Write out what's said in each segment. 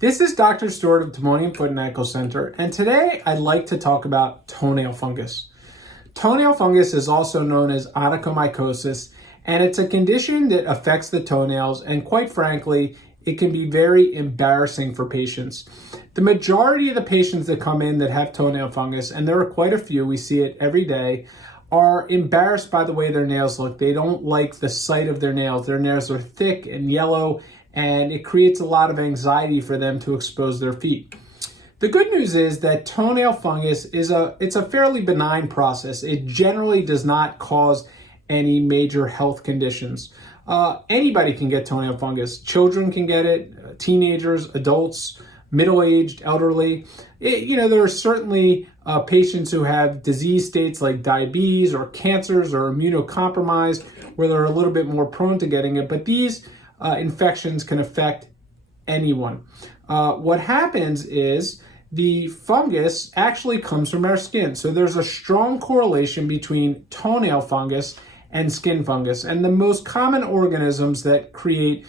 This is Dr. Stewart of Toenail Foot and Ankle Center, and today I'd like to talk about toenail fungus. Toenail fungus is also known as onychomycosis, and it's a condition that affects the toenails, and quite frankly, it can be very embarrassing for patients. The majority of the patients that come in that have toenail fungus, and there are quite a few, we see it every day, are embarrassed by the way their nails look. They don't like the sight of their nails. Their nails are thick and yellow, and it creates a lot of anxiety for them to expose their feet. The good news is that toenail fungus it's a fairly benign process. It generally does not cause any major health conditions. Anybody can get toenail fungus. Children can get it, teenagers, adults, middle-aged, elderly. There are certainly patients who have disease states like diabetes or cancers or immunocompromised where they're a little bit more prone to getting it, but these infections can affect anyone. What happens is the fungus actually comes from our skin. So there's a strong correlation between toenail fungus and skin fungus. And the most common organisms that create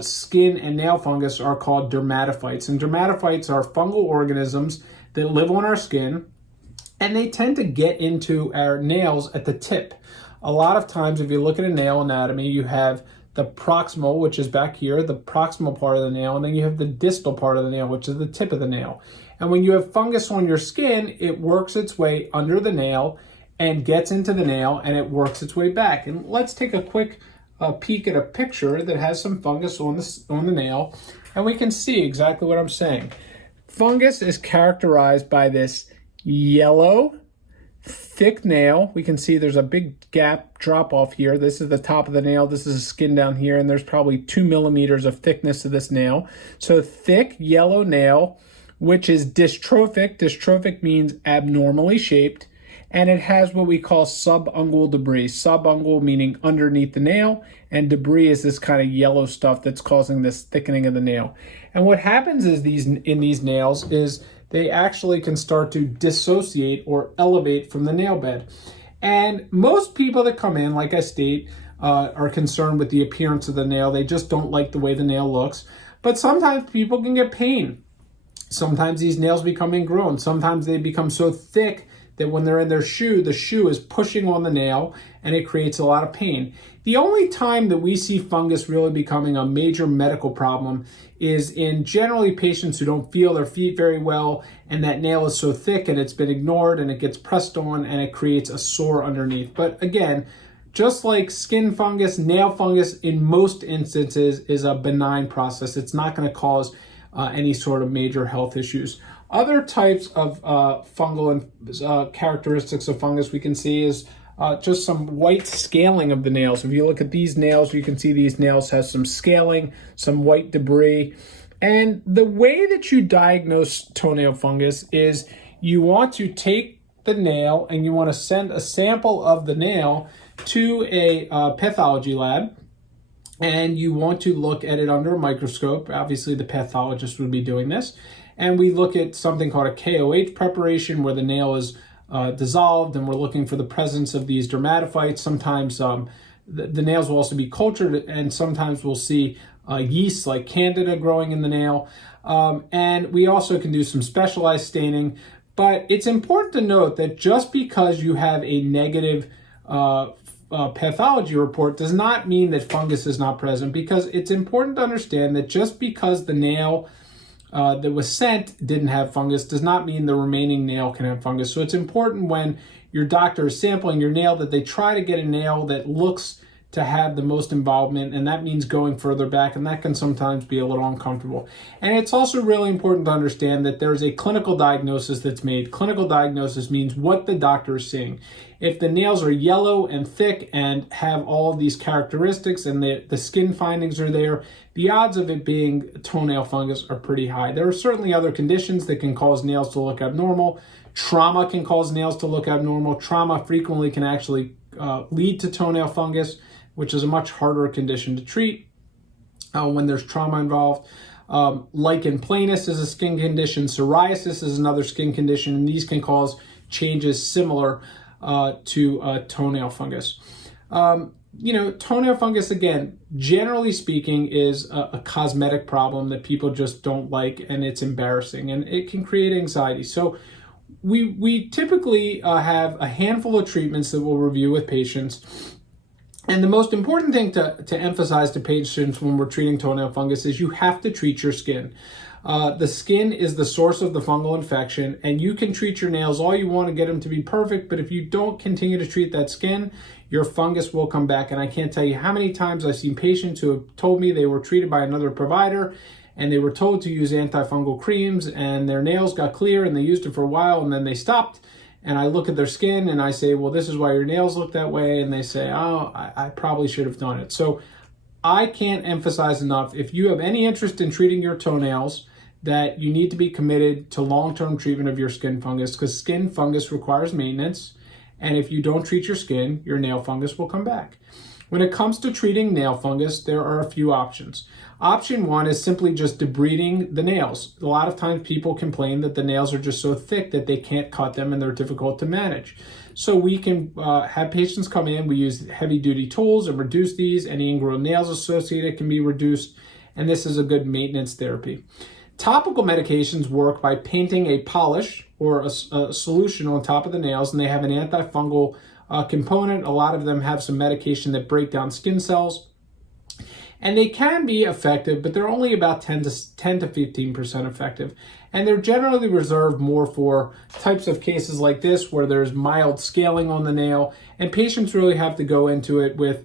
skin and nail fungus are called dermatophytes. And dermatophytes are fungal organisms that live on our skin, and they tend to get into our nails at the tip. A lot of times, if you look at a nail anatomy, you have the proximal, which is back here, the proximal part of the nail, and then you have the distal part of the nail, which is the tip of the nail. And when you have fungus on your skin, it works its way under the nail and gets into the nail, and it works its way back. And let's take a quick peek at a picture that has some fungus on the nail, and we can see exactly what I'm saying. Fungus is characterized by this yellow, thick nail. We can see there's a big gap drop off here. This is the top of the nail. This is the skin down here, and there's probably 2 millimeters of thickness to this nail. So thick yellow nail, which is dystrophic. Dystrophic means abnormally shaped, and it has what we call subungual debris. Subungual meaning underneath the nail, and debris is this kind of yellow stuff that's causing this thickening of the nail. And what happens is in these nails is they actually can start to dissociate or elevate from the nail bed. And most people that come in, like I state, are concerned with the appearance of the nail. They just don't like the way the nail looks. But sometimes people can get pain. Sometimes these nails become ingrown. Sometimes they become so thick that when they're in their shoe, the shoe is pushing on the nail and it creates a lot of pain. The only time that we see fungus really becoming a major medical problem is in generally patients who don't feel their feet very well, and that nail is so thick and it's been ignored and it gets pressed on and it creates a sore underneath. But again, just like skin fungus, nail fungus in most instances is a benign process. It's not going to cause any sort of major health issues. Other types of fungal and characteristics of fungus we can see is just some white scaling of the nails. If you look at these nails, you can see these nails have some scaling, some white debris. And the way that you diagnose toenail fungus is you want to take the nail and you want to send a sample of the nail to a pathology lab. And you want to look at it under a microscope. Obviously, the pathologist would be doing this. And we look at something called a KOH preparation where the nail is dissolved, and we're looking for the presence of these dermatophytes. Sometimes the nails will also be cultured, and sometimes we'll see yeast like Candida growing in the nail. And we also can do some specialized staining. But it's important to note that just because you have a negative pathology report does not mean that fungus is not present, because it's important to understand that just because the nail that was sent didn't have fungus does not mean the remaining nail can have fungus. So it's important when your doctor is sampling your nail that they try to get a nail that looks to have the most involvement, and that means going further back, and that can sometimes be a little uncomfortable. And it's also really important to understand that there's a clinical diagnosis that's made. Clinical diagnosis means what the doctor is seeing. If the nails are yellow and thick and have all of these characteristics and the skin findings are there, the odds of it being toenail fungus are pretty high. There are certainly other conditions that can cause nails to look abnormal. Trauma can cause nails to look abnormal. Trauma frequently can actually lead to toenail fungus, which is a much harder condition to treat when there's trauma involved. Lichen planus is a skin condition. Psoriasis is another skin condition, and these can cause changes similar to toenail fungus. toenail fungus, again, generally speaking, is a cosmetic problem that people just don't like, and it's embarrassing, and it can create anxiety. So we typically have a handful of treatments that we'll review with patients. And the most important thing to emphasize to patients when we're treating toenail fungus is you have to treat your skin. The skin is the source of the fungal infection, and you can treat your nails all you want to get them to be perfect, but if you don't continue to treat that skin, your fungus will come back. And I can't tell you how many times I've seen patients who have told me they were treated by another provider and they were told to use antifungal creams and their nails got clear and they used it for a while and then they stopped. And I look at their skin and I say, well, this is why your nails look that way. And they say, oh, I probably should have done it. So I can't emphasize enough, if you have any interest in treating your toenails, that you need to be committed to long-term treatment of your skin fungus, because skin fungus requires maintenance. And if you don't treat your skin, your nail fungus will come back. When it comes to treating nail fungus, there are a few options. Option one is simply just debriding the nails. A lot of times people complain that the nails are just so thick that they can't cut them and they're difficult to manage. So we can have patients come in, we use heavy duty tools and reduce these. Any ingrown nails associated can be reduced, and this is a good maintenance therapy. Topical medications work by painting a polish or a solution on top of the nails, and they have an antifungal component. A lot of them have some medication that break down skin cells. And they can be effective, but they're only about 10 to 15% effective. And they're generally reserved more for types of cases like this where there's mild scaling on the nail, and patients really have to go into it with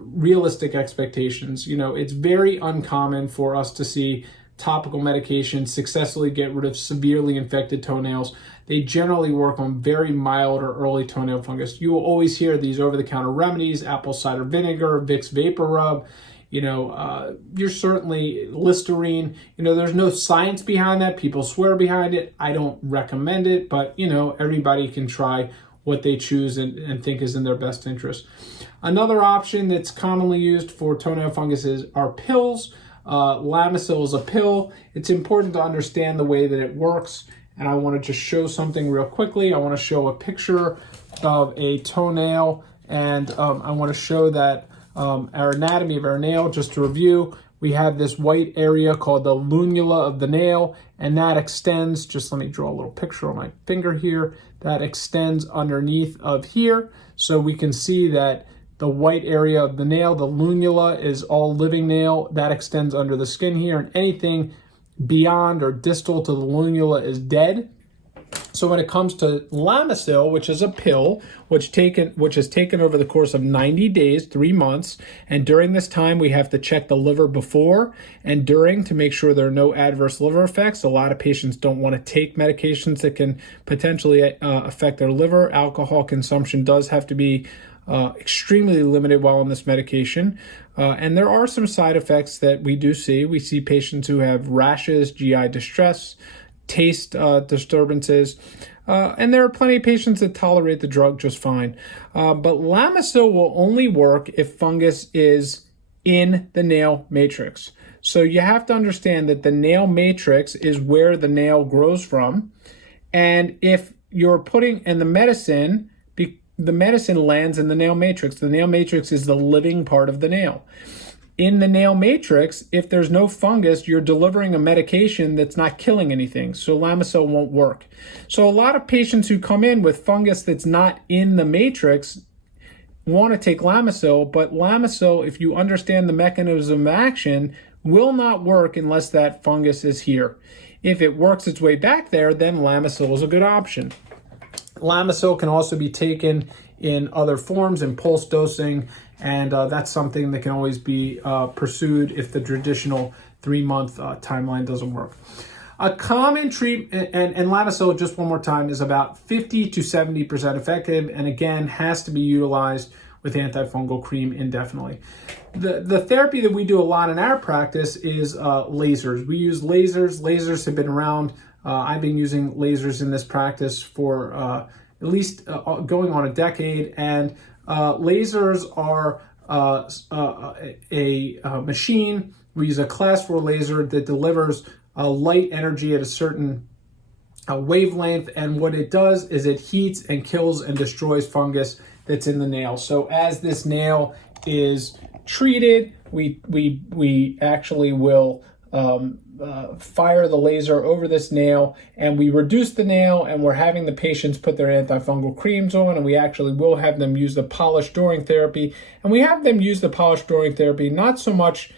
realistic expectations. It's very uncommon for us to see topical medications successfully get rid of severely infected toenails. They generally work on very mild or early toenail fungus. You will always hear these over-the-counter remedies, apple cider vinegar, Vicks Vapor Rub, you're certainly Listerine. There's no science behind that. People swear behind it. I don't recommend it, but everybody can try what they choose and think is in their best interest. Another option that's commonly used for toenail fungus are pills. Lamisil is a pill. It's important to understand the way that it works, and I want to just show something real quickly. I want to show a picture of a toenail, and I want to show that our anatomy of our nail. Just to review, we have this white area called the lunula of the nail, and that extends, just let me draw a little picture on my finger here, that extends underneath of here. So we can see that the white area of the nail, the lunula, is all living nail. That extends under the skin here, and anything beyond or distal to the lunula is dead. So when it comes to Lamisil, which is a pill, which is taken over the course of 90 days, 3 months, and during this time we have to check the liver before and during to make sure there are no adverse liver effects. A lot of patients don't want to take medications that can potentially affect their liver. Alcohol consumption does have to be extremely limited while on this medication. And there are some side effects that we do see. We see patients who have rashes, GI distress, taste disturbances, and there are plenty of patients that tolerate the drug just fine. But Lamisil will only work if fungus is in the nail matrix. So you have to understand that the nail matrix is where the nail grows from, and if you're putting in the medicine lands in the nail matrix. The nail matrix is the living part of the nail. In the nail matrix, if there's no fungus, you're delivering a medication that's not killing anything, so Lamisil won't work. So a lot of patients who come in with fungus that's not in the matrix want to take Lamisil, but Lamisil, if you understand the mechanism of action, will not work unless that fungus is here. If it works its way back there, then Lamisil is a good option. Lamisil can also be taken in other forms, in pulse dosing, and that's something that can always be pursued if the traditional 3-month timeline doesn't work. A common treatment, and Lamisil, just one more time, is about 50 to 70% effective, and again, has to be utilized with antifungal cream indefinitely. The therapy that we do a lot in our practice is lasers. We use lasers. Lasers have been around. I've been using lasers in this practice for at least going on a decade, and lasers are a machine. We use a class 4 laser that delivers light energy at a certain wavelength, and what it does is it heats and kills and destroys fungus that's in the nail. So as this nail is treated, we actually will fire the laser over this nail, and we reduce the nail, and we're having the patients put their antifungal creams on, and we actually will have them use the polish during therapy. And we have them use the polish during therapy not so much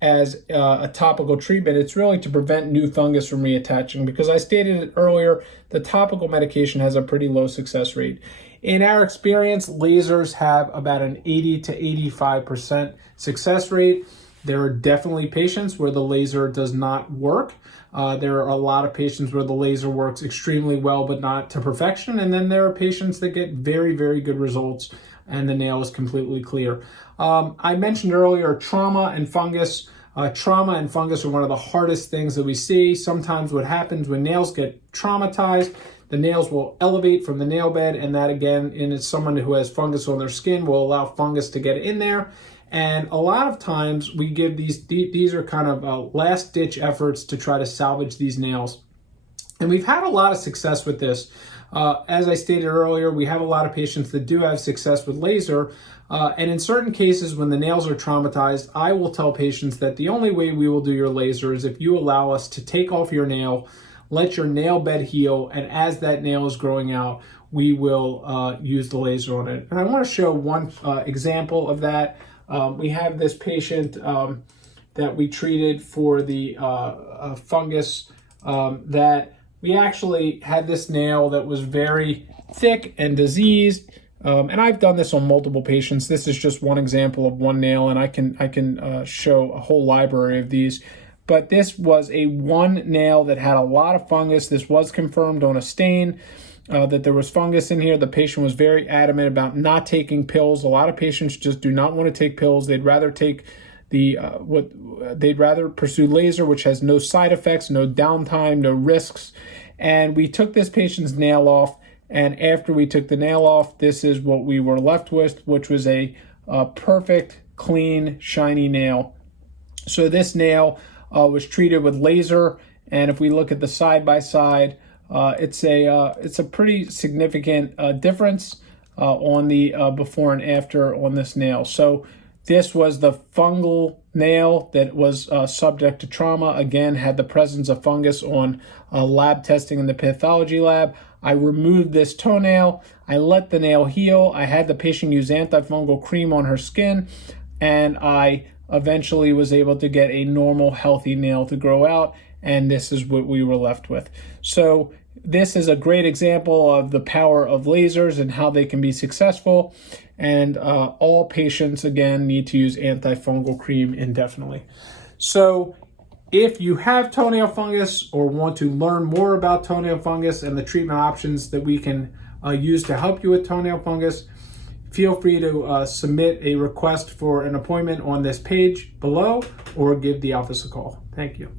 as a topical treatment. It's really to prevent new fungus from reattaching, because I stated it earlier, the topical medication has a pretty low success rate. In our experience, lasers have about an 80 to 85% success rate. There are definitely patients where the laser does not work. There are a lot of patients where the laser works extremely well, but not to perfection. And then there are patients that get very, very good results and the nail is completely clear. I mentioned earlier trauma and fungus. Trauma and fungus are one of the hardest things that we see. Sometimes what happens when nails get traumatized, the nails will elevate from the nail bed, and that again, in someone who has fungus on their skin, will allow fungus to get in there. And a lot of times we give these are kind of last ditch efforts to try to salvage these nails. And we've had a lot of success with this. As I stated earlier, we have a lot of patients that do have success with laser. And in certain cases, when the nails are traumatized, I will tell patients that the only way we will do your laser is if you allow us to take off your nail, let your nail bed heal, and as that nail is growing out, we will use the laser on it. And I want to show one example of that. We have this patient that we treated for the fungus that we actually had this nail that was very thick and diseased. And I've done this on multiple patients. This is just one example of one nail, and I can show a whole library of these. But this was a one nail that had a lot of fungus. This was confirmed on a stain that there was fungus in here. The patient was very adamant about not taking pills. A lot of patients just do not want to take pills. They'd rather take they'd rather pursue laser, which has no side effects, no downtime, no risks. And we took this patient's nail off, and after we took the nail off, this is what we were left with, which was a perfect, clean, shiny nail. So this nail was treated with laser, and if we look at the side by side, it's a pretty significant difference on the before and after on this nail. So this was the fungal nail that was subject to trauma. Again, had the presence of fungus on lab testing in the pathology lab. I removed this toenail. I let the nail heal. I had the patient use antifungal cream on her skin, and I eventually was able to get a normal, healthy nail to grow out, and this is what we were left with. So this is a great example of the power of lasers and how they can be successful. And all patients, again, need to use antifungal cream indefinitely. So if you have toenail fungus or want to learn more about toenail fungus and the treatment options that we can use to help you with toenail fungus, feel free to submit a request for an appointment on this page below or give the office a call. Thank you.